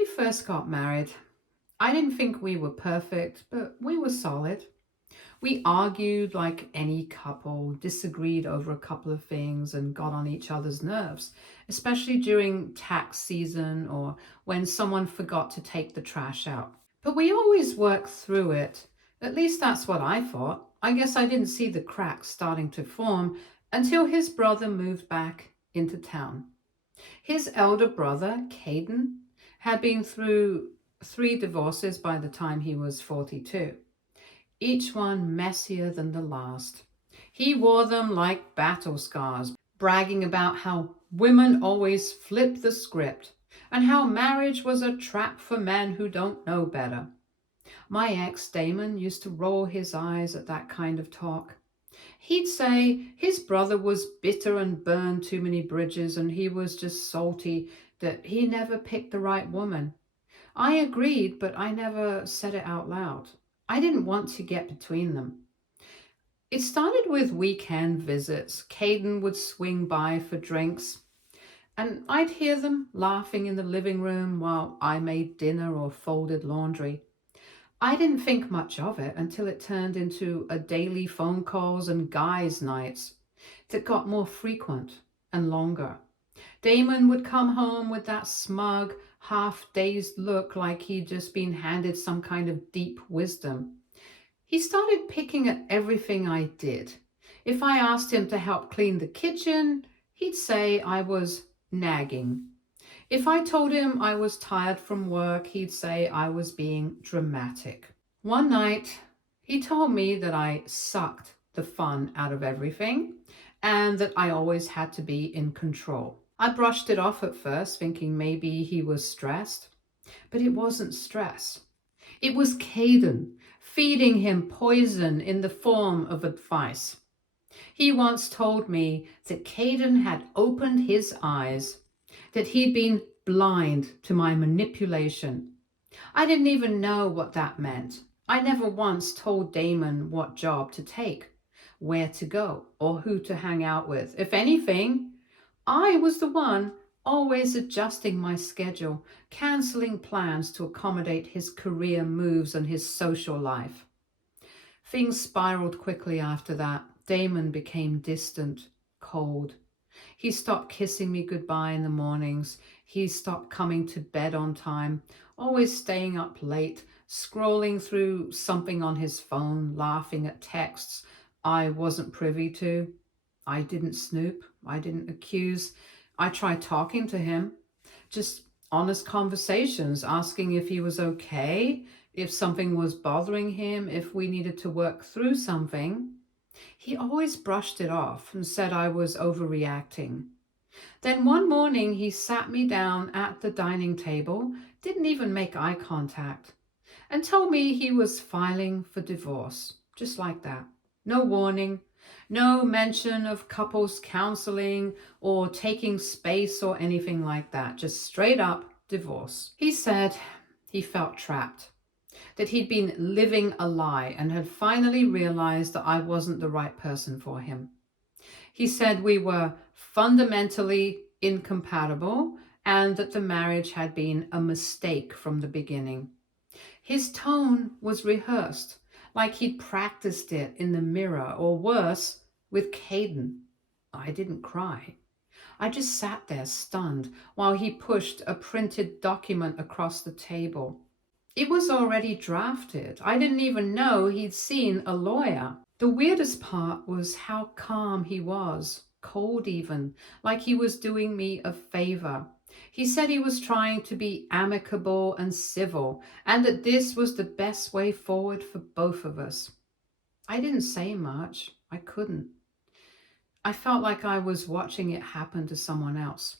we first got married, I didn't think we were perfect, but we were solid. We argued like any couple, disagreed over a couple of things, and got on each other's nerves, especially during tax season or when someone forgot to take the trash out. But we always worked through it. At least that's what I thought. I guess I didn't see the cracks starting to form until his brother moved back into town. His elder brother, Kaden, had been through 3 divorces by the time he was 42, each one messier than the last. He wore them like battle scars, bragging about how women always flip the script and how marriage was a trap for men who don't know better. My ex, Damon, used to roll his eyes at that kind of talk. He'd say his brother was bitter and burned too many bridges and he was just salty that he never picked the right woman. I agreed, but I never said it out loud. I didn't want to get between them. It started with weekend visits. Kaden would swing by for drinks, and I'd hear them laughing in the living room while I made dinner or folded laundry. I didn't think much of it until it turned into a daily phone calls and guys' nights that got more frequent and longer. Damon would come home with that smug, half-dazed look like he'd just been handed some kind of deep wisdom. He started picking at everything I did. If I asked him to help clean the kitchen, he'd say I was nagging. If I told him I was tired from work, he'd say I was being dramatic. One night, he told me that I sucked the fun out of everything and that I always had to be in control. I brushed it off at first, thinking maybe he was stressed, but it wasn't stress. It was Kaden feeding him poison in the form of advice. He once told me that Kaden had opened his eyes, that he'd been blind to my manipulation. I didn't even know what that meant. I never once told Damon what job to take, where to go, or who to hang out with. If anything, I was the one always adjusting my schedule, canceling plans to accommodate his career moves and his social life. Things spiraled quickly after that. Damon became distant, cold. He stopped kissing me goodbye in the mornings. He stopped coming to bed on time, always staying up late, scrolling through something on his phone, laughing at texts I wasn't privy to. I didn't snoop. I didn't accuse. I tried talking to him, just honest conversations, asking if he was okay, if something was bothering him, if we needed to work through something. He always brushed it off and said I was overreacting. Then one morning he sat me down at the dining table, didn't even make eye contact, and told me he was filing for divorce, just like that. No warning, no mention of couples counseling or taking space or anything like that, just straight up divorce. He said he felt trapped, that he'd been living a lie and had finally realized that I wasn't the right person for him. He said we were fundamentally incompatible and that the marriage had been a mistake from the beginning. His tone was rehearsed, like he'd practiced it in the mirror, or worse, with Kaden. I didn't cry. I just sat there stunned while he pushed a printed document across the table. It was already drafted. I didn't even know he'd seen a lawyer. The weirdest part was how calm he was, cold even, like he was doing me a favor. He said he was trying to be amicable and civil, and that this was the best way forward for both of us. I didn't say much. I couldn't. I felt like I was watching it happen to someone else.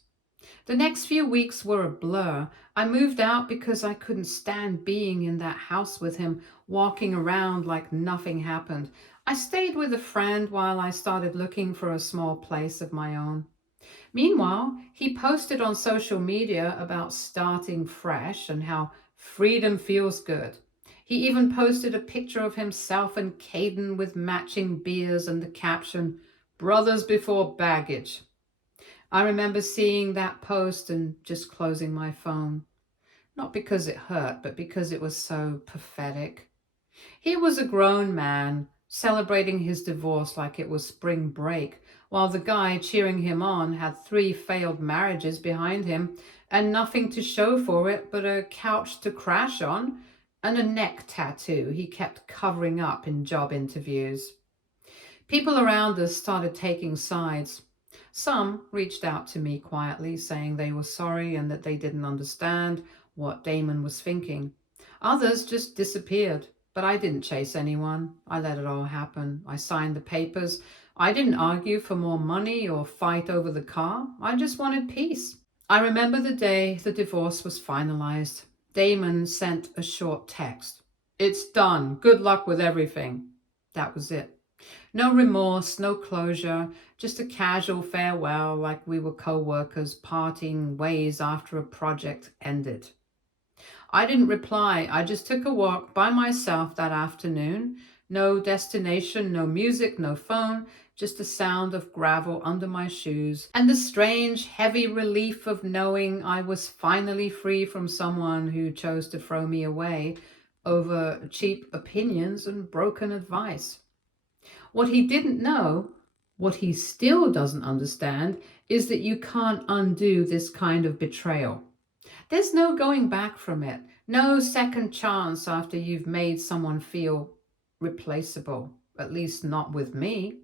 The next few weeks were a blur. I moved out because I couldn't stand being in that house with him, walking around like nothing happened. I stayed with a friend while I started looking for a small place of my own. Meanwhile, he posted on social media about starting fresh and how freedom feels good. He even posted a picture of himself and Kaden with matching beers and the caption, "Brothers before baggage." I remember seeing that post and just closing my phone. Not because it hurt, but because it was so pathetic. He was a grown man, celebrating his divorce like it was spring break, while the guy cheering him on had 3 failed marriages behind him and nothing to show for it but a couch to crash on and a neck tattoo he kept covering up in job interviews. People around us started taking sides. Some reached out to me quietly, saying they were sorry and that they didn't understand what Damon was thinking. Others just disappeared, but I didn't chase anyone. I let it all happen. I signed the papers. I didn't argue for more money or fight over the car. I just wanted peace. I remember the day the divorce was finalized. Damon sent a short text. "It's done. Good luck with everything." That was it. No remorse, no closure, just a casual farewell like we were co-workers parting ways after a project ended. I didn't reply. I just took a walk by myself that afternoon. No destination, no music, no phone, just the sound of gravel under my shoes and the strange, heavy relief of knowing I was finally free from someone who chose to throw me away over cheap opinions and broken advice. What he didn't know, what he still doesn't understand, is that you can't undo this kind of betrayal. There's no going back from it, no second chance after you've made someone feel replaceable, at least not with me.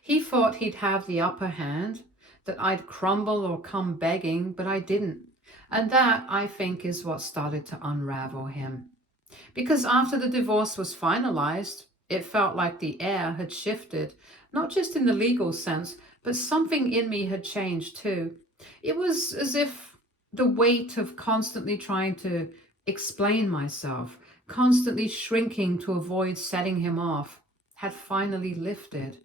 He thought he'd have the upper hand, that I'd crumble or come begging, but I didn't. And that, I think, is what started to unravel him. Because after the divorce was finalized, it felt like the air had shifted, not just in the legal sense, but something in me had changed too. It was as if the weight of constantly trying to explain myself, constantly shrinking to avoid setting him off, had finally lifted.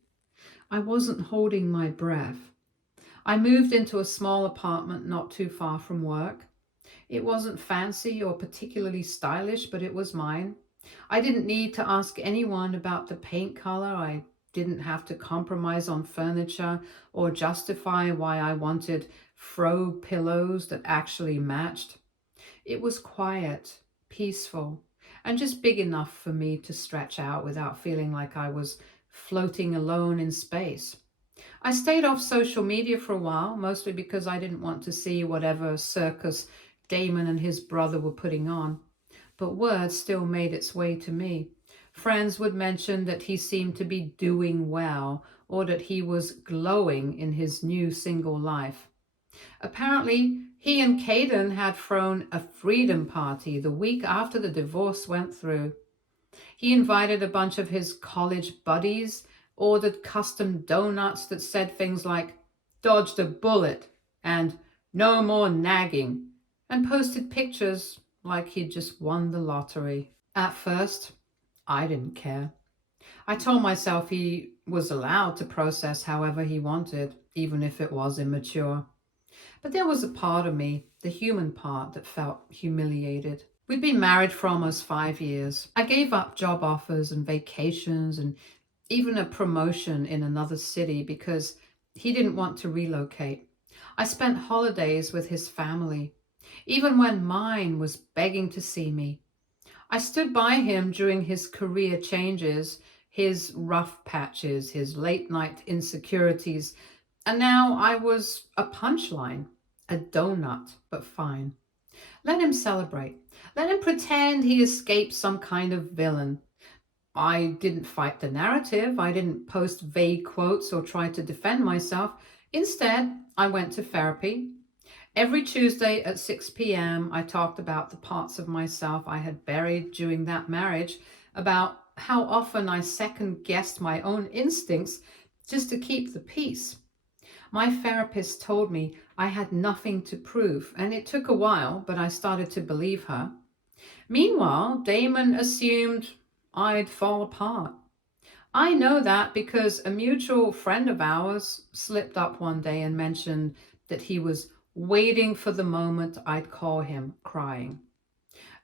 I wasn't holding my breath. I moved into a small apartment not too far from work. It wasn't fancy or particularly stylish, but it was mine. I didn't need to ask anyone about the paint color. I didn't have to compromise on furniture or justify why I wanted throw pillows that actually matched. It was quiet, peaceful, and just big enough for me to stretch out without feeling like I was floating alone in space. I stayed off social media for a while, mostly because I didn't want to see whatever circus Damon and his brother were putting on. But word still made its way to me. Friends would mention that he seemed to be doing well or that he was glowing in his new single life. Apparently, he and Kaden had thrown a freedom party the week after the divorce went through. He invited a bunch of his college buddies, ordered custom donuts that said things like, "Dodged a bullet," and "No more nagging," and posted pictures like he'd just won the lottery. At first, I didn't care. I told myself he was allowed to process however he wanted, even if it was immature. But there was a part of me, the human part, that felt humiliated. We'd been married for almost 5 years. I gave up job offers and vacations and even a promotion in another city because he didn't want to relocate. I spent holidays with his family, even when mine was begging to see me. I stood by him during his career changes, his rough patches, his late night insecurities, and now I was a punchline, a donut, but fine. Let him celebrate. Let him pretend he escaped some kind of villain. I didn't fight the narrative. I didn't post vague quotes or try to defend myself. Instead, I went to therapy. Every Tuesday at 6 p.m., I talked about the parts of myself I had buried during that marriage, about how often I second-guessed my own instincts just to keep the peace. My therapist told me I had nothing to prove, and it took a while, but I started to believe her. Meanwhile, Damon assumed I'd fall apart. I know that because a mutual friend of ours slipped up one day and mentioned that he was waiting for the moment I'd call him crying.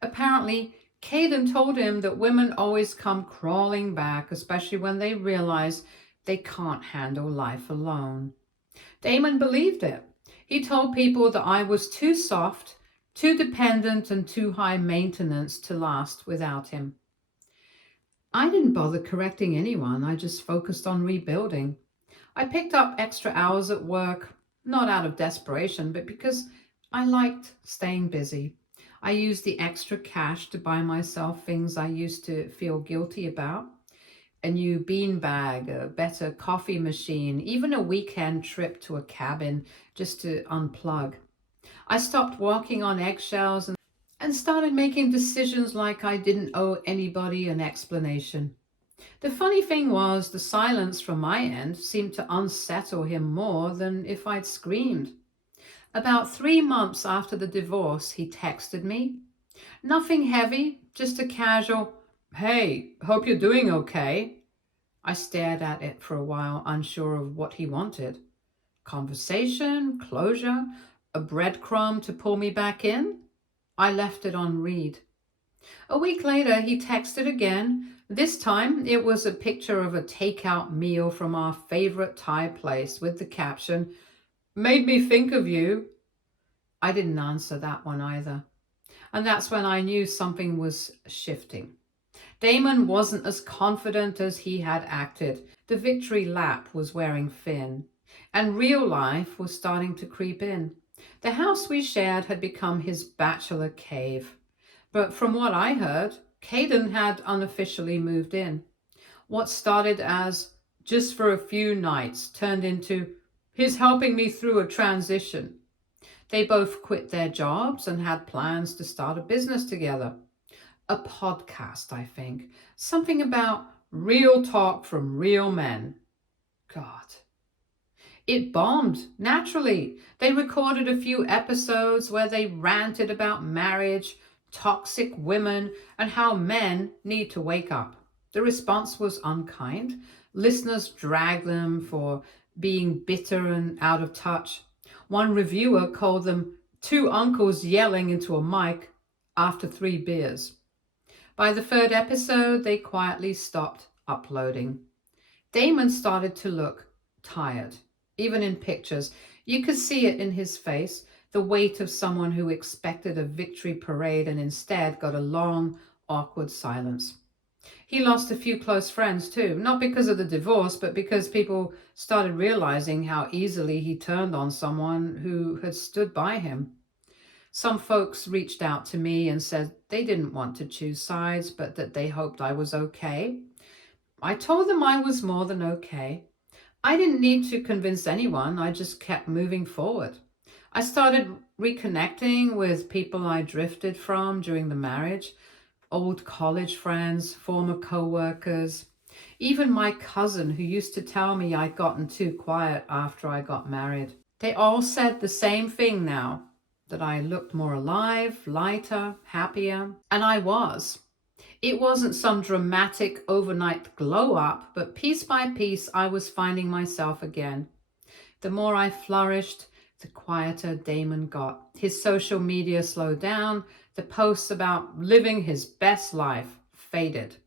Apparently, Kaden told him that women always come crawling back, especially when they realize they can't handle life alone. Damon believed it. He told people that I was too soft too dependent and too high maintenance to last without him. I didn't bother correcting anyone, I just focused on rebuilding. I picked up extra hours at work, not out of desperation, but because I liked staying busy. I used the extra cash to buy myself things I used to feel guilty about. A new bean bag, a better coffee machine, even a weekend trip to a cabin just to unplug. I stopped walking on eggshells and started making decisions like I didn't owe anybody an explanation. The funny thing was, the silence from my end seemed to unsettle him more than if I'd screamed. About 3 months after the divorce, he texted me. Nothing heavy, just a casual, "Hey, hope you're doing okay." I stared at it for a while, unsure of what he wanted. Conversation, closure, a breadcrumb to pull me back in? I left it on read. A week later, he texted again. This time, it was a picture of a takeout meal from our favorite Thai place with the caption, "Made me think of you." I didn't answer that one either. And that's when I knew something was shifting. Damon wasn't as confident as he had acted. The victory lap was wearing thin, and real life was starting to creep in. The house we shared had become his bachelor cave. But from what I heard, Kaden had unofficially moved in. What started as just for a few nights turned into, "He's helping me through a transition." They both quit their jobs and had plans to start a business together. A podcast, I think. Something about real talk from real men. God. It bombed, naturally. They recorded a few episodes where they ranted about marriage, toxic women, and how men need to wake up. The response was unkind. Listeners dragged them for being bitter and out of touch. One reviewer called them two uncles yelling into a mic after 3 beers. By the third episode, they quietly stopped uploading. Damon started to look tired. Even in pictures, you could see it in his face, the weight of someone who expected a victory parade and instead got a long, awkward silence. He lost a few close friends too, not because of the divorce, but because people started realizing how easily he turned on someone who had stood by him. Some folks reached out to me and said they didn't want to choose sides, but that they hoped I was okay. I told them I was more than okay. I didn't need to convince anyone, I just kept moving forward. I started reconnecting with people I drifted from during the marriage, old college friends, former co-workers, even my cousin who used to tell me I'd gotten too quiet after I got married. They all said the same thing now, that I looked more alive, lighter, happier, and I was. It wasn't some dramatic overnight glow up, but piece by piece I was finding myself again. The more I flourished, the quieter Damon got. His social media slowed down, the posts about living his best life faded.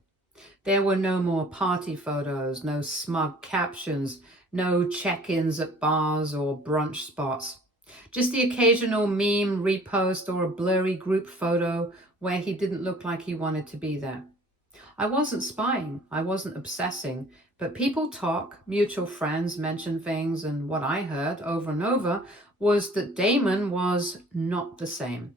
There were no more party photos, no smug captions, no check-ins at bars or brunch spots. Just the occasional meme repost or a blurry group photo where he didn't look like he wanted to be there. I wasn't spying, I wasn't obsessing, but people talk, mutual friends mention things, and what I heard over and over was that Damon was not the same.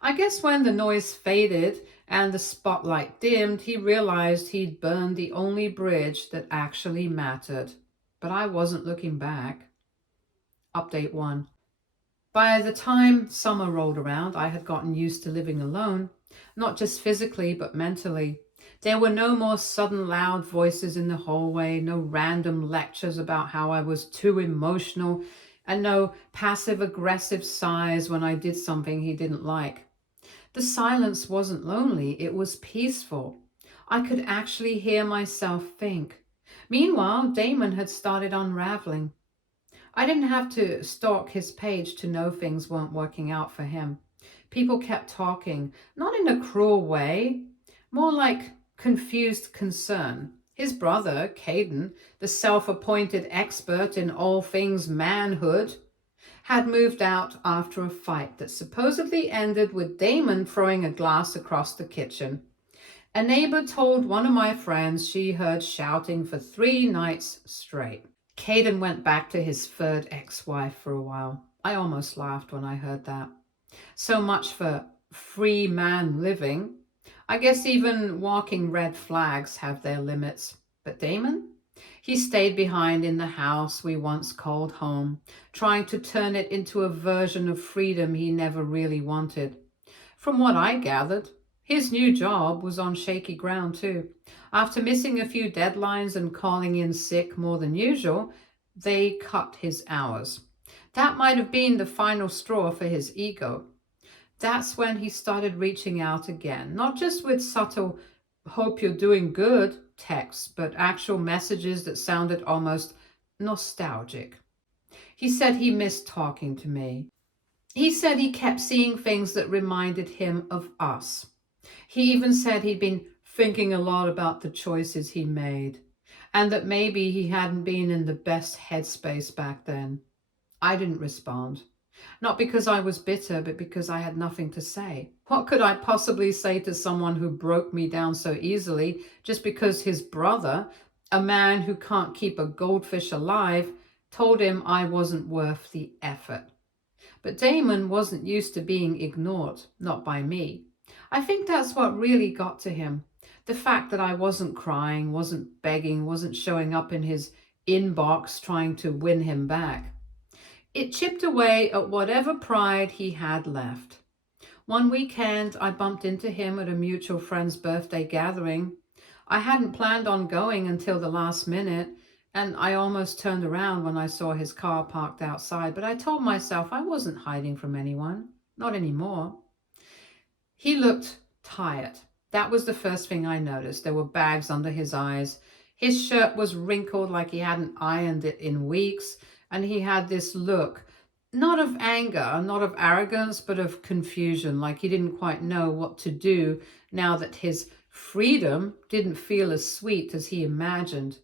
I guess when the noise faded and the spotlight dimmed, he realized he'd burned the only bridge that actually mattered. But I wasn't looking back. Update 1. By the time summer rolled around, I had gotten used to living alone, not just physically, but mentally. There were no more sudden loud voices in the hallway, no random lectures about how I was too emotional, and no passive-aggressive sighs when I did something he didn't like. The silence wasn't lonely, it was peaceful. I could actually hear myself think. Meanwhile, Damon had started unraveling. I didn't have to stalk his page to know things weren't working out for him. People kept talking, not in a cruel way, more like confused concern. His brother, Kaden, the self-appointed expert in all things manhood, had moved out after a fight that supposedly ended with Damon throwing a glass across the kitchen. A neighbor told one of my friends she heard shouting for 3 nights straight. Kaden went back to his third ex-wife for a while. I almost laughed when I heard that. So much for free man living. I guess even walking red flags have their limits. But Damon? He stayed behind in the house we once called home, trying to turn it into a version of freedom he never really wanted. From what I gathered, his new job was on shaky ground too. After missing a few deadlines and calling in sick more than usual, they cut his hours. That might have been the final straw for his ego. That's when he started reaching out again, not just with subtle, hope you're doing good texts, but actual messages that sounded almost nostalgic. He said he missed talking to me. He said he kept seeing things that reminded him of us. He even said he'd been thinking a lot about the choices he made, and that maybe he hadn't been in the best headspace back then. I didn't respond. Not because I was bitter, but because I had nothing to say. What could I possibly say to someone who broke me down so easily just because his brother, a man who can't keep a goldfish alive, told him I wasn't worth the effort? But Damon wasn't used to being ignored, not by me. I think that's what really got to him. The fact that I wasn't crying, wasn't begging, wasn't showing up in his inbox trying to win him back. It chipped away at whatever pride he had left. One weekend, I bumped into him at a mutual friend's birthday gathering. I hadn't planned on going until the last minute, and I almost turned around when I saw his car parked outside, but I told myself I wasn't hiding from anyone, not anymore. He looked tired. That was the first thing I noticed. There were bags under his eyes. His shirt was wrinkled like he hadn't ironed it in weeks, and he had this look, not of anger, not of arrogance, but of confusion, like he didn't quite know what to do now that his freedom didn't feel as sweet as he imagined.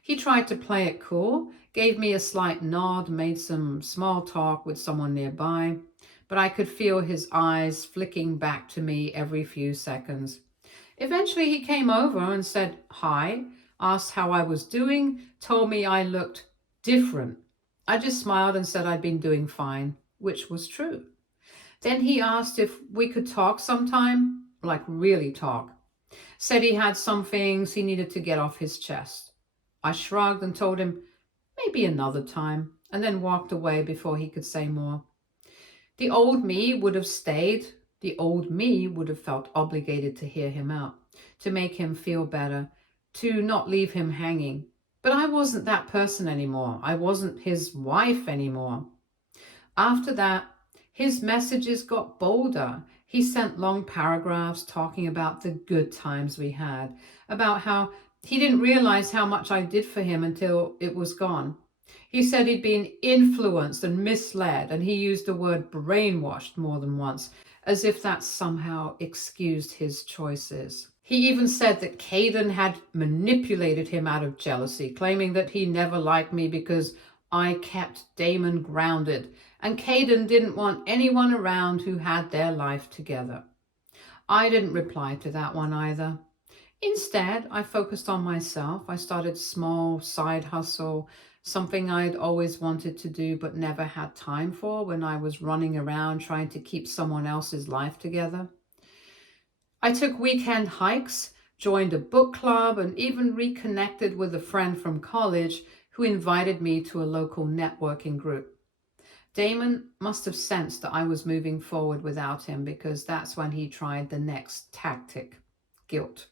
He tried to play it cool, gave me a slight nod, made some small talk with someone nearby, but I could feel his eyes flicking back to me every few seconds. Eventually he came over and said hi, asked how I was doing, told me I looked different. I just smiled and said I'd been doing fine, which was true. Then he asked if we could talk sometime, like really talk. Said he had some things he needed to get off his chest. I shrugged and told him maybe another time, and then walked away before he could say more. The old me would have stayed. The old me would have felt obligated to hear him out, to make him feel better, to not leave him hanging. But I wasn't that person anymore. I wasn't his wife anymore. After that, his messages got bolder. He sent long paragraphs talking about the good times we had, about how he didn't realize how much I did for him until it was gone. He said he'd been influenced and misled, and he used the word brainwashed more than once, as if that somehow excused his choices. He even said that Kaden had manipulated him out of jealousy, claiming that he never liked me because I kept Damon grounded, and Kaden didn't want anyone around who had their life together. I didn't reply to that one either. Instead, I focused on myself. I started small side hustle, something I'd always wanted to do but never had time for when I was running around trying to keep someone else's life together. I took weekend hikes, joined a book club, and even reconnected with a friend from college who invited me to a local networking group. Damon must have sensed that I was moving forward without him, because that's when he tried the next tactic, guilt.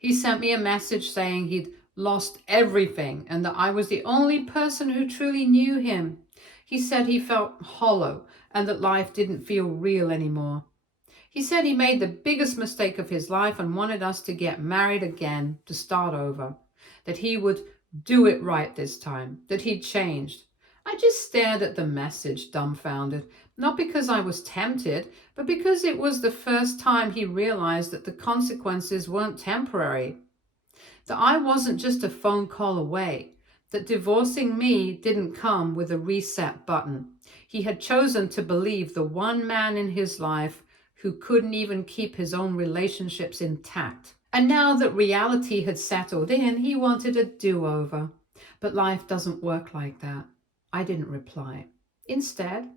He sent me a message saying he'd lost everything and that I was the only person who truly knew him. He said he felt hollow and that life didn't feel real anymore. He said he made the biggest mistake of his life and wanted us to get married again, to start over, that he would do it right this time, that he'd changed. I just stared at the message, dumbfounded, not because I was tempted, but because it was the first time he realized that the consequences weren't temporary, that I wasn't just a phone call away, that divorcing me didn't come with a reset button. He had chosen to believe the one man in his life who couldn't even keep his own relationships intact. And now that reality had settled in, he wanted a do-over. But life doesn't work like that. I didn't reply. Instead,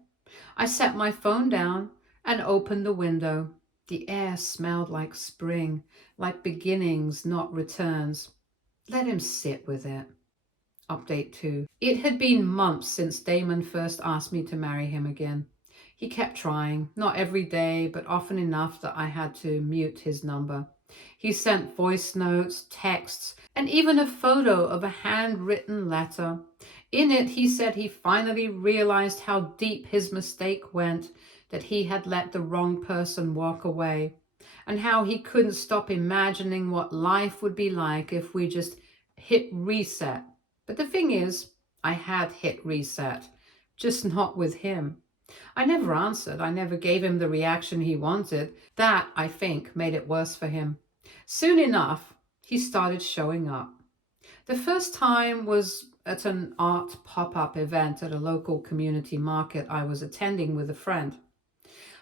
I set my phone down and opened the window. The air smelled like spring, like beginnings, not returns. Let him sit with it. Update 2. It had been months since Damon first asked me to marry him again. He kept trying, not every day, but often enough that I had to mute his number. He sent voice notes, texts, and even a photo of a handwritten letter. In it, he said he finally realized how deep his mistake went, that he had let the wrong person walk away, and how he couldn't stop imagining what life would be like if we just hit reset. But the thing is, I had hit reset, just not with him. I never answered. I never gave him the reaction he wanted. That, I think, made it worse for him. Soon enough, he started showing up. The first time was at an art pop-up event at a local community market I was attending with a friend.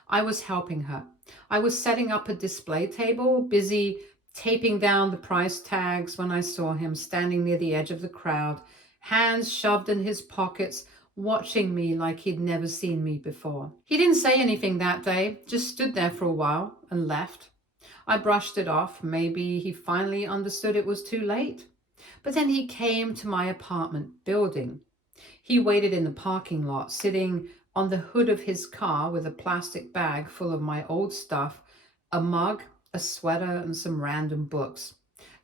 I was helping her. I was setting up a display table, busy taping down the price tags when I saw him standing near the edge of the crowd, hands shoved in his pockets, watching me like he'd never seen me before. He didn't say anything that day, just stood there for a while and left. I brushed it off. Maybe he finally understood it was too late. But then he came to my apartment building. He waited in the parking lot, sitting on the hood of his car with a plastic bag full of my old stuff, a mug, a sweater, and some random books.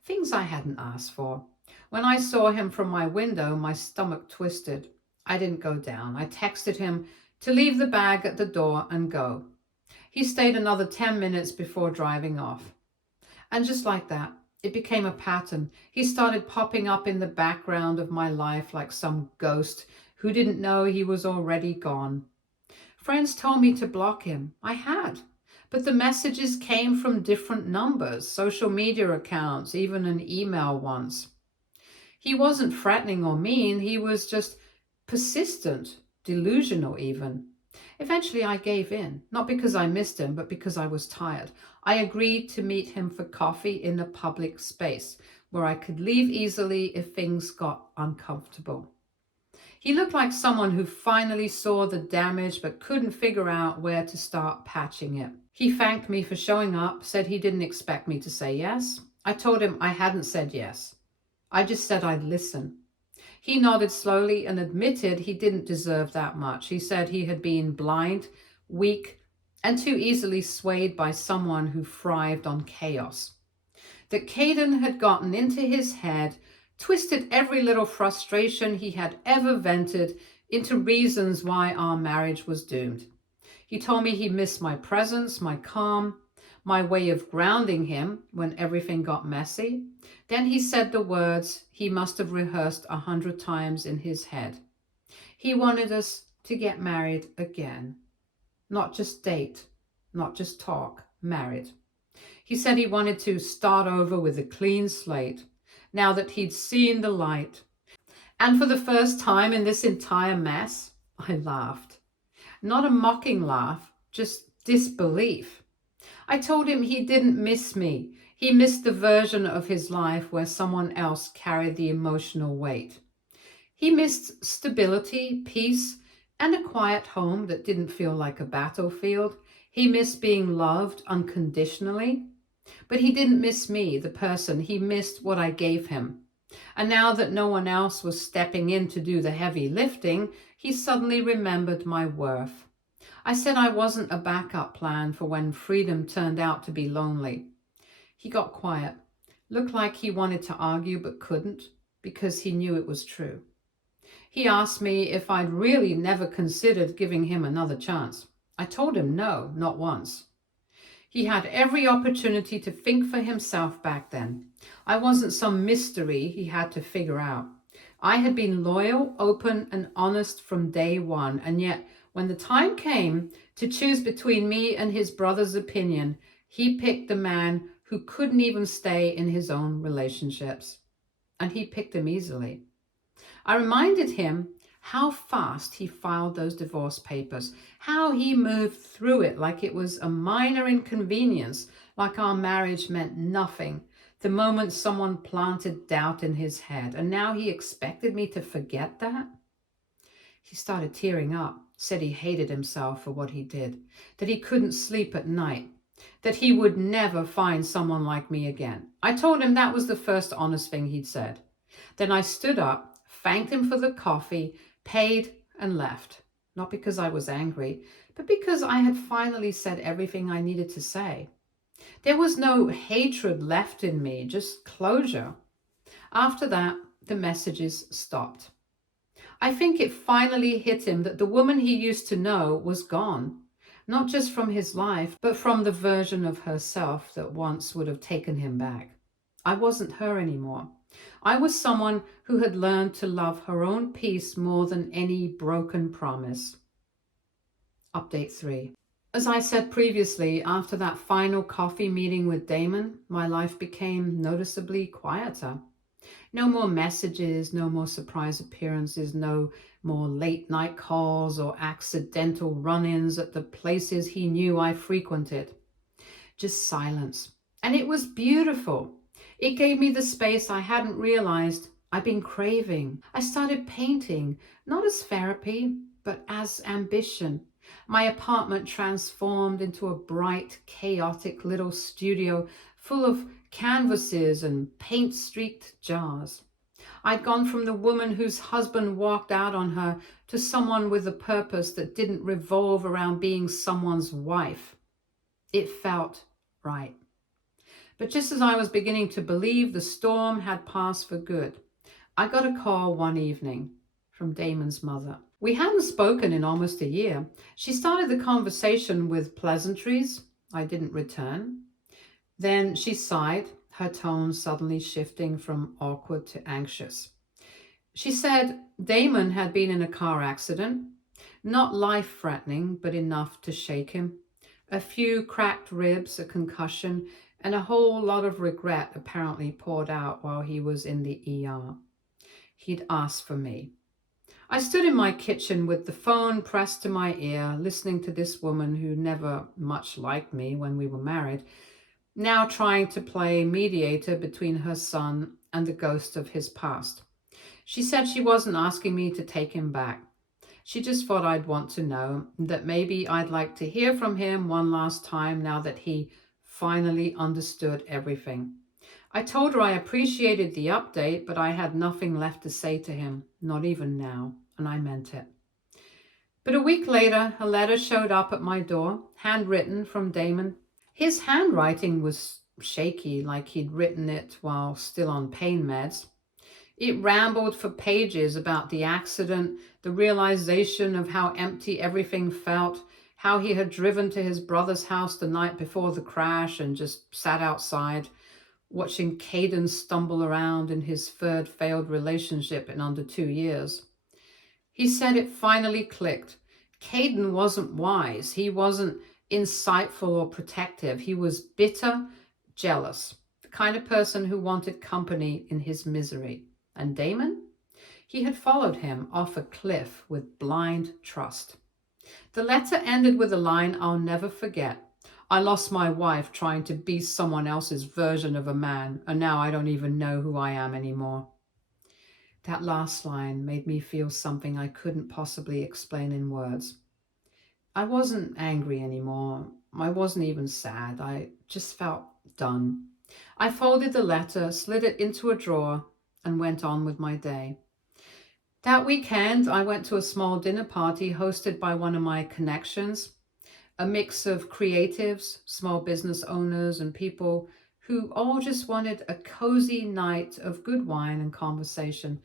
Things I hadn't asked for. When I saw him from my window, my stomach twisted. I didn't go down. I texted him to leave the bag at the door and go. He stayed another 10 minutes before driving off. And just like that, it became a pattern. He started popping up in the background of my life like some ghost who didn't know he was already gone. Friends told me to block him. I had. But the messages came from different numbers, social media accounts, even an email once. He wasn't threatening or mean. He was just persistent, delusional even. Eventually I gave in, not because I missed him, but because I was tired. I agreed to meet him for coffee in a public space where I could leave easily if things got uncomfortable. He looked like someone who finally saw the damage but couldn't figure out where to start patching it. He thanked me for showing up, said he didn't expect me to say yes. I told him I hadn't said yes. I just said I'd listen. He nodded slowly and admitted he didn't deserve that much. He said he had been blind, weak, and too easily swayed by someone who thrived on chaos. That Kaden had gotten into his head, twisted every little frustration he had ever vented into reasons why our marriage was doomed. He told me he missed my presence, my calm, my way of grounding him when everything got messy. Then he said the words he must have rehearsed 100 times in his head. He wanted us to get married again. Not just date, not just talk, married. He said he wanted to start over with a clean slate, now that he'd seen the light. And for the first time in this entire mess, I laughed. Not a mocking laugh, just disbelief. I told him he didn't miss me. He missed the version of his life where someone else carried the emotional weight. He missed stability, peace, and a quiet home that didn't feel like a battlefield. He missed being loved unconditionally. But he didn't miss me, the person. He missed what I gave him. And now that no one else was stepping in to do the heavy lifting, he suddenly remembered my worth. I said I wasn't a backup plan for when freedom turned out to be lonely. He got quiet, looked like he wanted to argue but couldn't because he knew it was true. He asked me if I'd really never considered giving him another chance. I told him no, not once. He had every opportunity to think for himself back then. I wasn't some mystery he had to figure out. I had been loyal, open, and honest from day one, and yet when the time came to choose between me and his brother's opinion, he picked the man who couldn't even stay in his own relationships. And he picked him easily. I reminded him how fast he filed those divorce papers, how he moved through it like it was a minor inconvenience, like our marriage meant nothing the moment someone planted doubt in his head, and now he expected me to forget that? He started tearing up, said he hated himself for what he did, that he couldn't sleep at night, that he would never find someone like me again. I told him that was the first honest thing he'd said. Then I stood up, thanked him for the coffee, paid, and left. Not because I was angry, but because I had finally said everything I needed to say. There was no hatred left in me, just closure. After that, the messages stopped. I think it finally hit him that the woman he used to know was gone, not just from his life, but from the version of herself that once would have taken him back. I wasn't her anymore. I was someone who had learned to love her own peace more than any broken promise. Update 3. As I said previously, after that final coffee meeting with Damon, my life became noticeably quieter. No more messages, no more surprise appearances, no more late night calls or accidental run-ins at the places he knew I frequented. Just silence. And it was beautiful. It gave me the space I hadn't realized I'd been craving. I started painting, not as therapy, but as ambition. My apartment transformed into a bright, chaotic little studio full of canvases and paint-streaked jars. I'd gone from the woman whose husband walked out on her to someone with a purpose that didn't revolve around being someone's wife. It felt right. But just as I was beginning to believe the storm had passed for good, I got a call one evening from Damon's mother. We hadn't spoken in almost a year. She started the conversation with pleasantries I didn't return. Then she sighed, her tone suddenly shifting from awkward to anxious. She said Damon had been in a car accident, not life-threatening, but enough to shake him. A few cracked ribs, a concussion, and a whole lot of regret apparently poured out while he was in the ER. He'd asked for me. I stood in my kitchen with the phone pressed to my ear, listening to this woman who never much liked me when we were married, now trying to play mediator between her son and the ghost of his past. She said she wasn't asking me to take him back. She just thought I'd want to know, that maybe I'd like to hear from him one last time now that he finally understood everything. I told her I appreciated the update, but I had nothing left to say to him, not even now, and I meant it. But a week later, a letter showed up at my door, handwritten from Damon. His handwriting was shaky, like he'd written it while still on pain meds. It rambled for pages about the accident, the realization of how empty everything felt, how he had driven to his brother's house the night before the crash and just sat outside, watching Kaden stumble around in his third failed relationship in under 2 years. He said it finally clicked. Kaden wasn't wise. He wasn't insightful or protective. He was bitter, jealous, the kind of person who wanted company in his misery. And Damon? He had followed him off a cliff with blind trust. The letter ended with a line I'll never forget. I lost my wife trying to be someone else's version of a man, and now I don't even know who I am anymore. That last line made me feel something I couldn't possibly explain in words. I wasn't angry anymore. I wasn't even sad. I just felt done. I folded the letter, slid it into a drawer, and went on with my day. That weekend, I went to a small dinner party hosted by one of my connections, a mix of creatives, small business owners, and people who all just wanted a cozy night of good wine and conversation.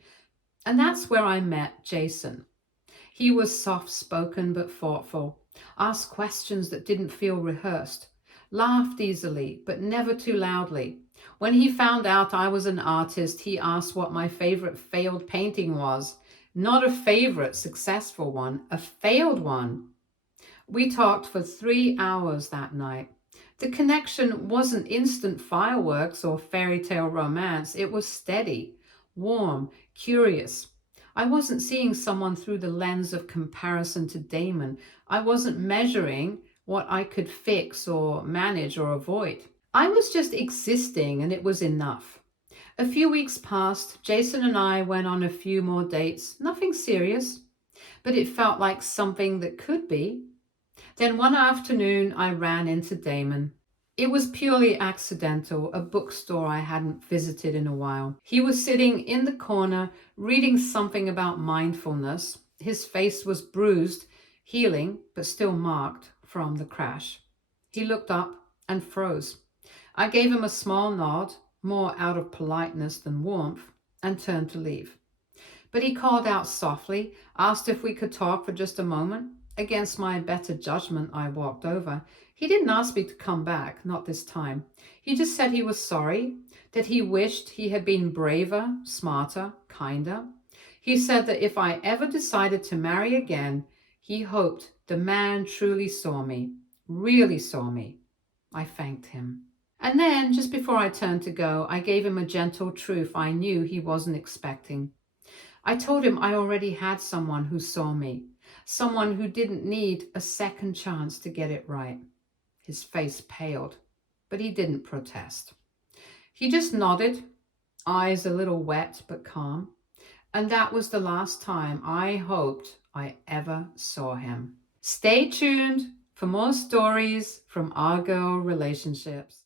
And that's where I met Jason. He was soft-spoken but thoughtful, asked questions that didn't feel rehearsed, laughed easily but never too loudly. When he found out I was an artist, he asked what my favorite failed painting was. Not a favorite successful one, a failed one. We talked for 3 hours that night. The connection wasn't instant fireworks or fairy tale romance. It was steady, warm, curious. I wasn't seeing someone through the lens of comparison to Damon. I wasn't measuring what I could fix or manage or avoid. I was just existing, and it was enough. A few weeks passed. Jason and I went on a few more dates. Nothing serious, but it felt like something that could be. Then one afternoon, I ran into Damon. It was purely accidental, a bookstore I hadn't visited in a while. He was sitting in the corner reading something about mindfulness. His face was bruised, healing, but still marked from the crash. He looked up and froze. I gave him a small nod, more out of politeness than warmth, and turned to leave. But he called out softly, asked if we could talk for just a moment. Against my better judgment, I walked over. He didn't ask me to come back, not this time. He just said he was sorry, that he wished he had been braver, smarter, kinder. He said that if I ever decided to marry again, he hoped the man truly saw me, really saw me. I thanked him. And then, just before I turned to go, I gave him a gentle truth I knew he wasn't expecting. I told him I already had someone who saw me, someone who didn't need a second chance to get it right. His face paled, but he didn't protest. He just nodded, eyes a little wet but calm, and that was the last time I hoped I ever saw him. Stay tuned for more stories from our girl relationships.